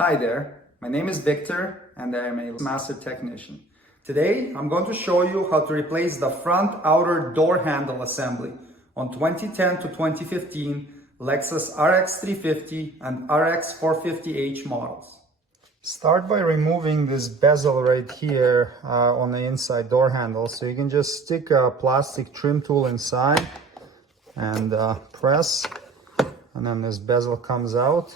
Hi there, my name is Victor and I am a master technician. Today I'm going to show you how to replace the front outer door handle assembly on 2010 to 2015 Lexus RX350 and RX450h models. Start by removing this bezel right here on the inside door handle. So you can just stick a plastic trim tool inside and press, and then this bezel comes out.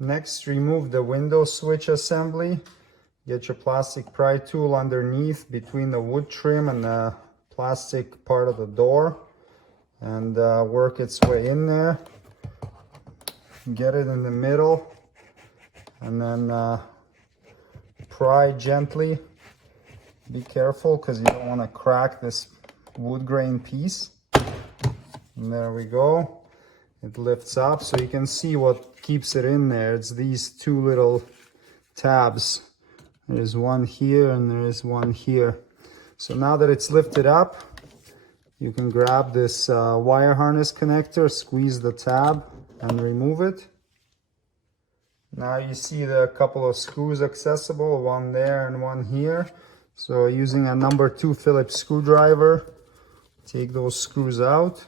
Next, remove the window switch assembly. Get your plastic pry tool underneath between the wood trim and the plastic part of the door and work its way in there. Get it in the middle and then pry gently. Be careful because you don't want to crack this wood grain piece. And there we go. It lifts up so you can see what keeps it in there. It's these two little tabs. There's one here and there is one here. So now that it's lifted up, you can grab this wire harness connector, squeeze the tab and remove it. Now you see the couple of screws accessible, one there and one here. So using a number 2 Phillips screwdriver, take those screws out.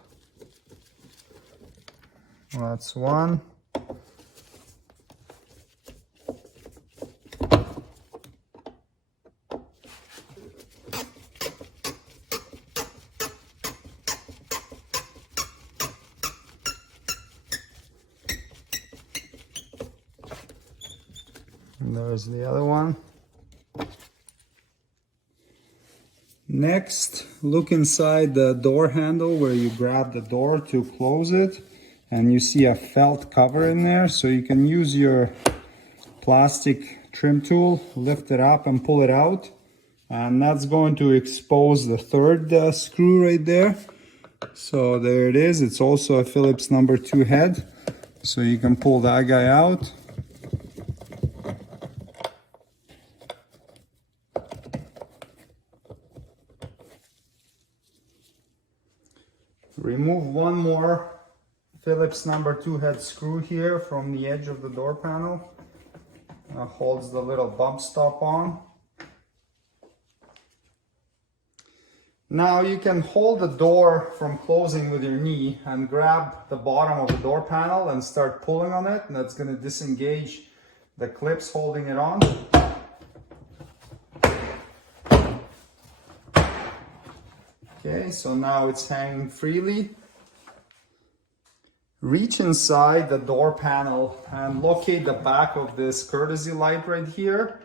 That's one. And there's the other one. Next, look inside the door handle where you grab the door to close it. And you see a felt cover in there, so you can use your plastic trim tool, lift it up and pull it out. And that's going to expose the third screw right there. So there it is. It's also a Phillips number 2 head. So you can pull that guy out. Remove one more Phillips number 2 head screw here from the edge of the door panel. Holds the little bump stop on. Now you can hold the door from closing with your knee and grab the bottom of the door panel and start pulling on it, and that's going to disengage the clips holding it on. Okay, so now it's hanging freely. Reach inside the door panel and locate the back of this courtesy light right here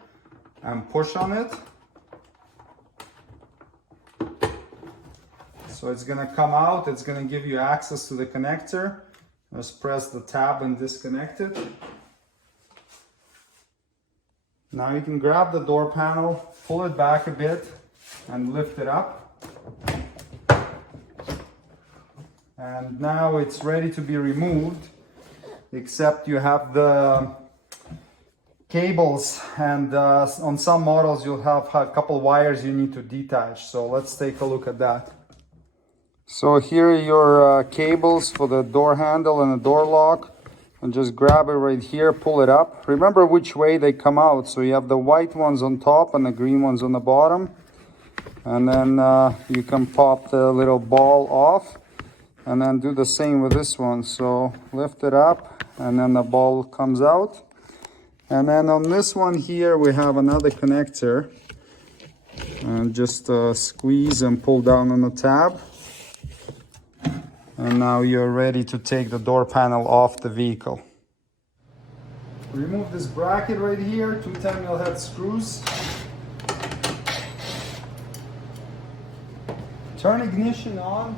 and push on it. So it's going to come out, it's going to give you access to the connector. Just press the tab and disconnect it. Now you can grab the door panel, pull it back a bit and lift it up. And now it's ready to be removed, except you have the cables, and on some models you'll have a couple wires you need to detach. So let's take a look at that. So here are your cables for the door handle and the door lock. And just grab it right here, pull it up. Remember which way they come out. So you have the white ones on top and the green ones on the bottom. And then you can pop the little ball off. And then do the same with this one. So lift it up and then the ball comes out. And then on this one here we have another connector. And just squeeze and pull down on the tab. And now you're ready to take the door panel off the vehicle. Remove this bracket right here, 2 10mm head screws. Turn ignition on.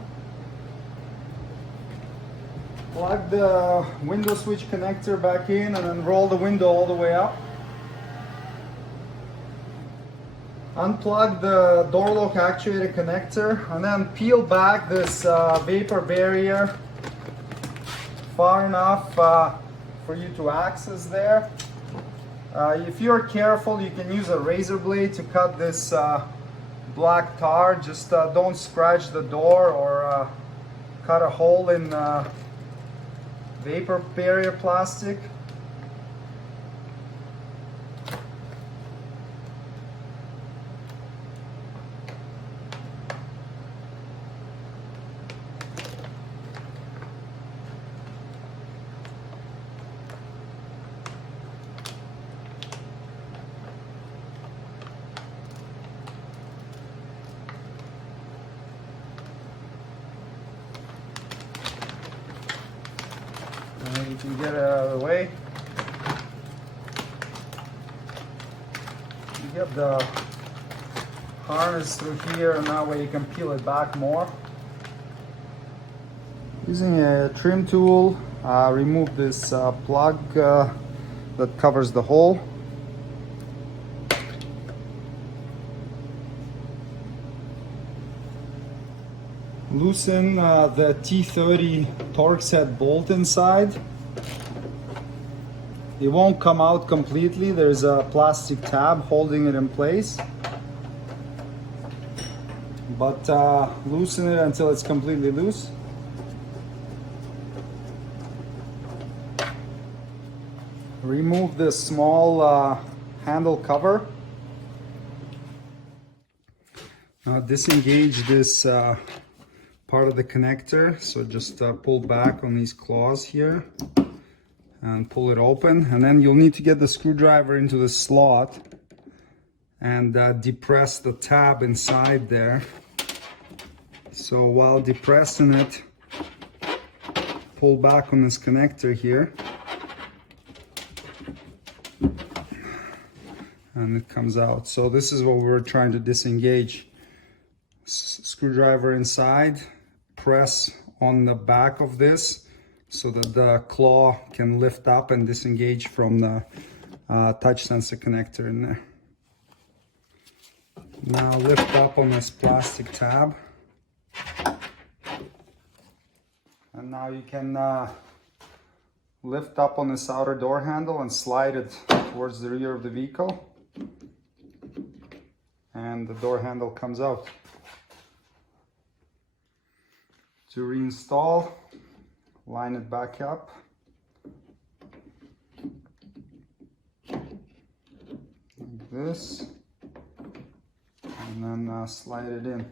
Plug the window switch connector back in and then roll the window all the way up. Unplug the door lock actuator connector and then peel back this vapor barrier far enough for you to access there. If you're careful, you can use a razor blade to cut this black tar. Just don't scratch the door or cut a hole in vapor barrier plastic. And you can get it out of the way. You get the harness through here, and that way you can peel it back more. Using a trim tool, remove this plug that covers the hole. Loosen the T30 Torx head bolt inside. It won't come out completely. There's a plastic tab holding it in place. But loosen it until it's completely loose. Remove the small handle cover. Now disengage this part of the connector, so just pull back on these claws here and pull it open, and then you'll need to get the screwdriver into the slot and depress the tab inside there. So while depressing it, pull back on this connector here, and it comes out. So this is what we're trying to disengage. Screwdriver inside, press on the back of this so that the claw can lift up and disengage from the touch sensor connector in there. Now lift up on this plastic tab, and now you can lift up on this outer door handle and slide it towards the rear of the vehicle, and the door handle comes out. To reinstall, line it back up. Like this. And then slide it in.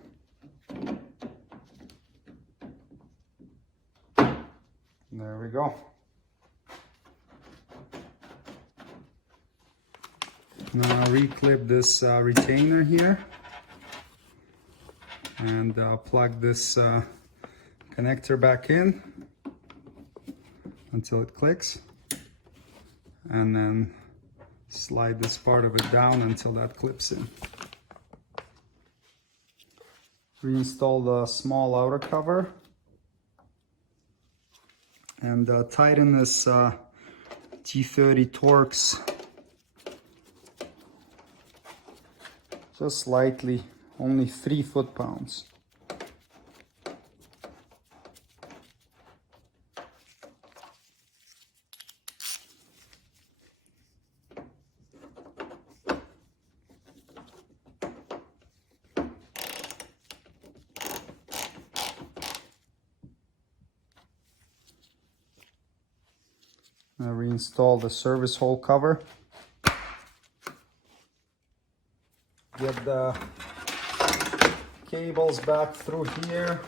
There we go. Now reclip this retainer here. And plug this connector back in until it clicks, and then slide this part of it down until that clips in. Reinstall the small outer cover and tighten this T30 Torx just slightly, only 3 foot-pounds. Now reinstall the service hole cover. Get the cables back through here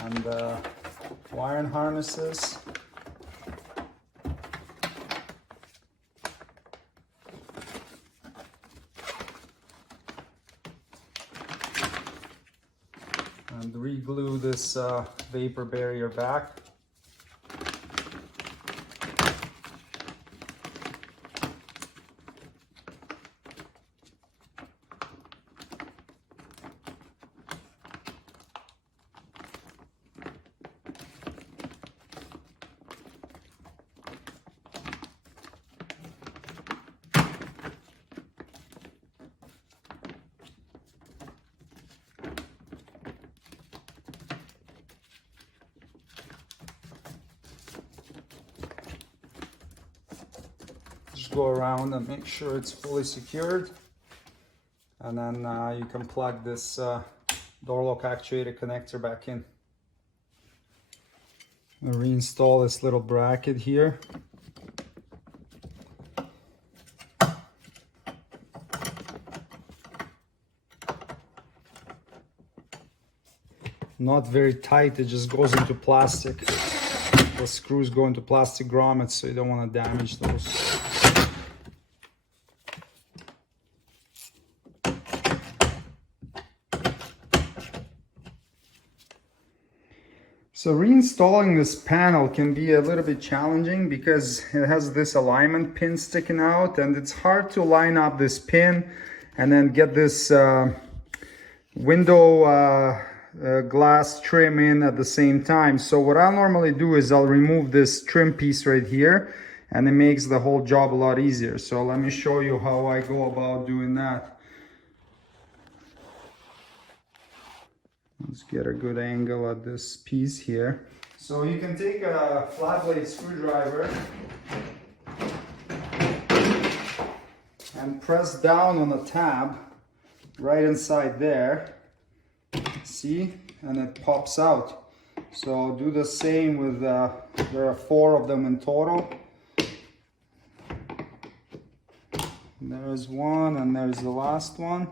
and the wiring harnesses. And re-glue this vapor barrier back. Just go around and make sure it's fully secured, and then you can plug this door lock actuator connector back in. reinstall this little bracket here. Not very tight, it just goes into plastic. The screws go into plastic grommets, so you don't want to damage those. So reinstalling this panel can be a little bit challenging because it has this alignment pin sticking out, and it's hard to line up this pin and then get this window glass trim in at the same time. So what I'll normally do is I'll remove this trim piece right here, and it makes the whole job a lot easier. So let me show you how I go about doing that. Let's get a good angle at this piece here. So you can take a flat blade screwdriver and press down on the tab right inside there. See, and it pops out. So do the same with there are 4 of them in total. There's one, and there's the last one.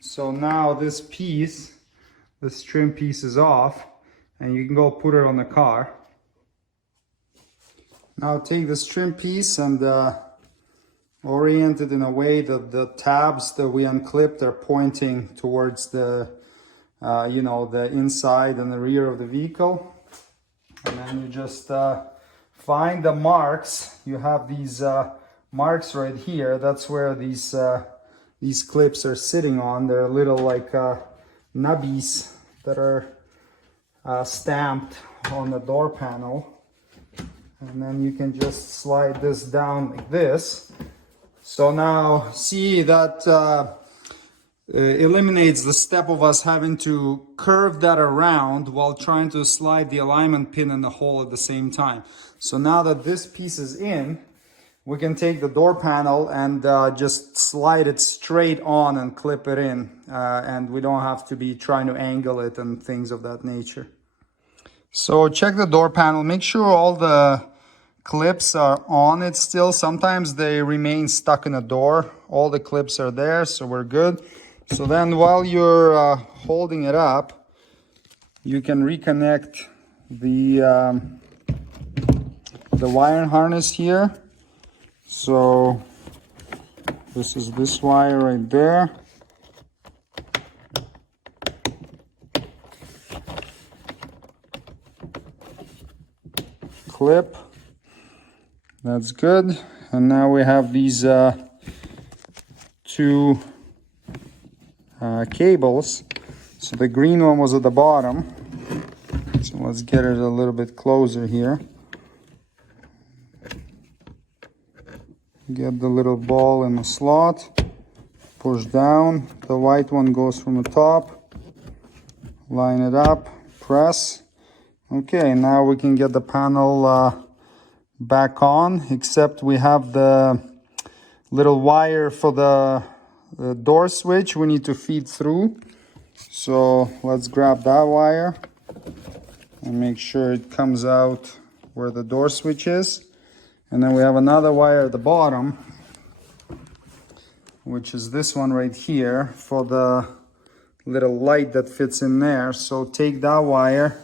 So now this piece, this trim piece is off, and you can go put it on the car. Now take this trim piece and orient it in a way that the tabs that we unclipped are pointing towards the you know, the inside and the rear of the vehicle. And then you just find the marks. You have these marks right here. That's where these clips are sitting on. They're little like nubbies that are stamped on the door panel. And then you can just slide this down like this. So now see that eliminates the step of us having to curve that around while trying to slide the alignment pin in the hole at the same time. So now that this piece is in, we can take the door panel and just slide it straight on and clip it in. And we don't have to be trying to angle it and things of that nature. So check the door panel, make sure all the clips are on it still. Sometimes they remain stuck in the door. All the clips are there, so we're good. So then while you're holding it up, you can reconnect the wire harness here. So this is this wire right there. Clip. That's good. And now we have these 2 cables. So the green one was at the bottom. So let's get it a little bit closer here. Get the little ball in the slot. Push down. The white one goes from the top. Line it up. Press. Okay, now we can get the panel back on, except we have the little wire for the door switch we need to feed through. So let's grab that wire and make sure it comes out where the door switch is. And then we have another wire at the bottom, which is this one right here for the little light that fits in there. So take that wire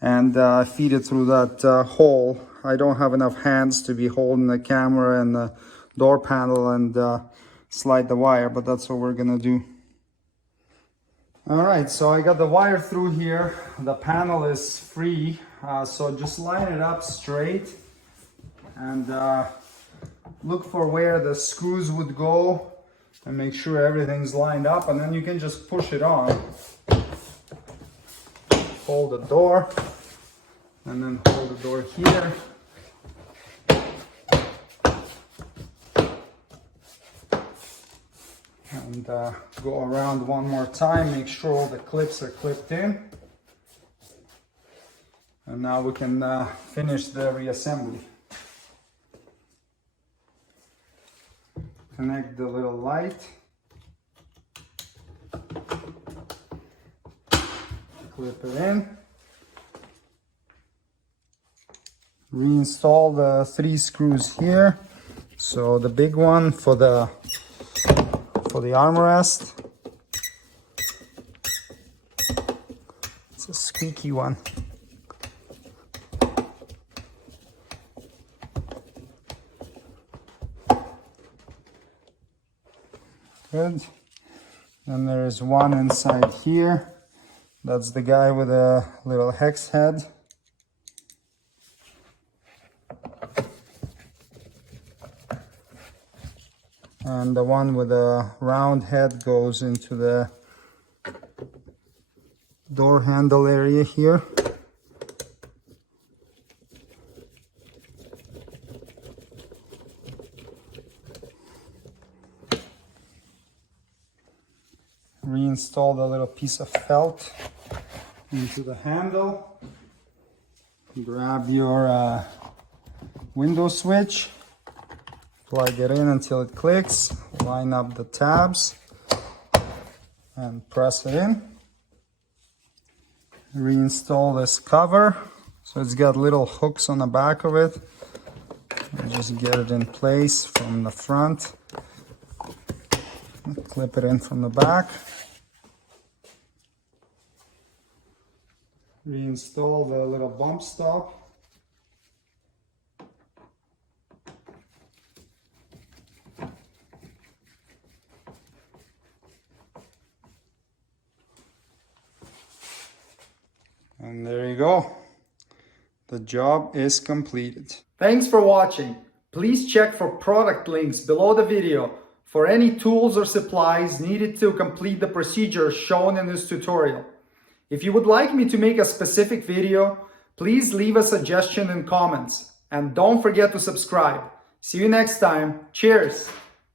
and feed it through that hole. I don't have enough hands to be holding the camera and the door panel and slide the wire, but that's what we're gonna do. All right, so I got the wire through here. The panel is free, so just line it up straight and look for where the screws would go and make sure everything's lined up, and then you can just push it on. Hold the door and then hold the door here. And go around one more time, make sure all the clips are clipped in. And now we can finish the reassembly. Connect the little light. Clip it in. Reinstall the 3 screws here. So the big one for the armrest. It's a squeaky one. Good. And there is one inside here. That's the guy with a little hex head. And the one with a round head goes into the door handle area here. Reinstall the little piece of felt into the handle. Grab your window switch. Plug it in until it clicks, line up the tabs, and press it in. Reinstall this cover. So it's got little hooks on the back of it. And just get it in place from the front. Clip it in from the back. Reinstall the little bump stop. And there you go. The job is completed. Thanks for watching. Please check for product links below the video for any tools or supplies needed to complete the procedure shown in this tutorial. If you would like me to make a specific video, please leave a suggestion in comments. And don't forget to subscribe. See you next time. Cheers!